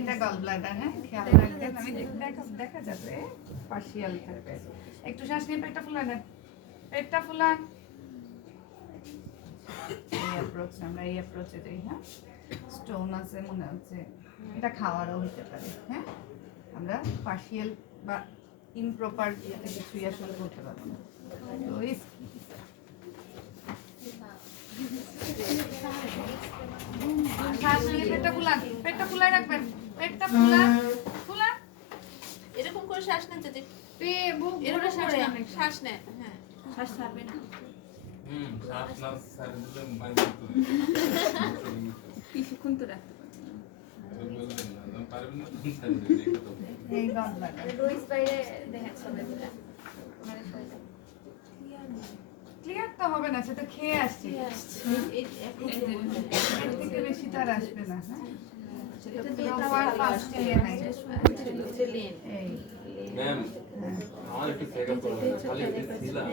এটা gall bladder, হ্যাঁ খেয়াল রাখবেন। আমি দেখা যাবে পার্শিয়াল থাকবে। একটু শ্বাস নিয়ে পেটটা ফুলান, পেটটা ফুলান। এই অ্যাপ্রোচ আমরা এই অ্যাপ্রোচে যাই। হ্যাঁ স্টোন আছে মনে হচ্ছে, এটা খাওয়ারও হতে পারে। হ্যাঁ আমরা পার্শিয়াল বা ইমপ্রপার কিছুই আসলে করতে পারবো না। তো শ্বাস নিয়ে পেটটা ফুলান, পেটটা ফুলায় রাখবেন, পেটটা ফুলান ফুলান। এরকম করে শ্বাস নেন যদি এরকম করে শ্বাস নেন। হ্যাঁ শ্বাস ছাড়বে না। শ্বাস না ছাড়লে মাইন্ড করতে কিছুক্ষণ তো রাখতে পারবেন না। এই গল ব্লাডার রোজ বাইরে দেখা সবাই বলে ক্লিয়ার তো হবে না, সেটা খেয়ে আসছে, এর থেকে বেশি তার আসবে না। হ্যাঁ সেটা প্রপার ফাস্ট ইয়ে নাই। এই ম্যাম আমার একটু চেকআপ করবেন, খালি একটু ছিলাম।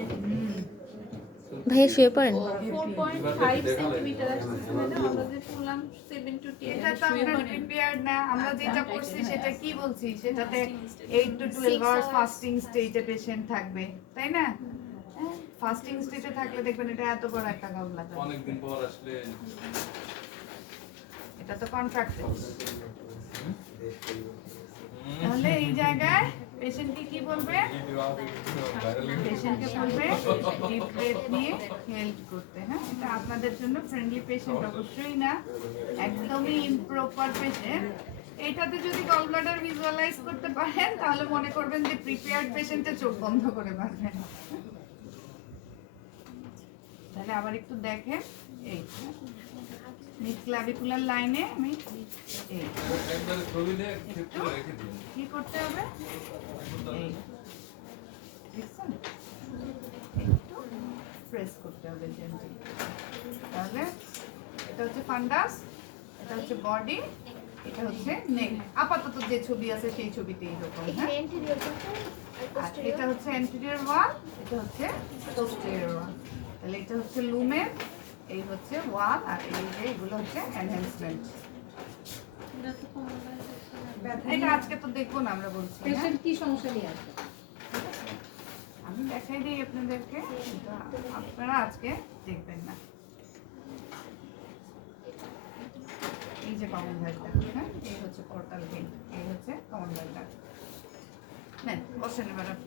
ভাইয়া শুয়ে পড়েন। 4.5 সেন্টিমিটার আসছে ম্যাডাম, আমরা যে শুনলাম 7 to 10 এটা তো আমরা প্রিপেয়ার্ড না। আমরা যেটা করছি সেটা কি বলছি, সেটাতে 8 to 12 আওয়ার্স ফাস্টিং স্টেজে পেশেন্ট থাকবে, তাই না? ফাস্টিং স্টেজে থাকলে দেখবেন এটা এত বড় একটা গল ব্লাডার। অনেকদিন পর আসলে এটা তো কন্ট্রাক্টেড। তাহলে এই জায়গায় পেশেন্টকে কি বলবে? পেশেন্টকে বলবে ডিপ ব্রেথ নিয়ে হেল্প করতে। হ্যাঁ এটা আপনাদের জন্য ফ্রেন্ডলি পেশেন্ট অবশ্যই না, একদমই ইমপ্রপার পেশেন্ট। এটাতে যদি গল ব্লাডার ভিজুয়ালাইজ করতে পারেন তাহলে মনে করবেন যে প্রিপেয়ার্ড পেশেন্টে চোখ বন্ধ করে পারবেন। তাহলে আবার একটু দেখেন, এই মিড ক্লাভিকুলার লাইনে আমি এই একবার ছবি দিয়ে ক্লিক করে রেখে দিন। কি করতে হবে? এই দেখছেন, একটু প্রেস করতে হবে জেন্টলি। তাহলে এটা হচ্ছে ফান্ডাস, এটা হচ্ছে বডি, এটা হচ্ছে নেক। আপাতত যে ছবি আছে সেই ছবিতে এইরকম। হ্যাঁ আর এটা হচ্ছে অ্যান্টেরিয়র ওয়াল, এটা হচ্ছে পোস্টেরিয়র ওয়াল। তাহলে এটা হচ্ছে লুমেন, এই হচ্ছে ওয়াল, আর এই যে এগুলো হচ্ছে এনহ্যান্সমেন্ট। এটা আজকে তো দেখুন আমরা বলছি পেশেন্ট কি সমস্যা নিয়ে আসে। আমি দেখাই দিই আপনাদেরকে, কিন্তু আপনারা আজকে দেখবেন না। এই যে কমন ভাইটা, হ্যাঁ এই হচ্ছে পোর্টাল ভেন, এই হচ্ছে কমন ভাইটা। নেন বসেন এবার আপনারা।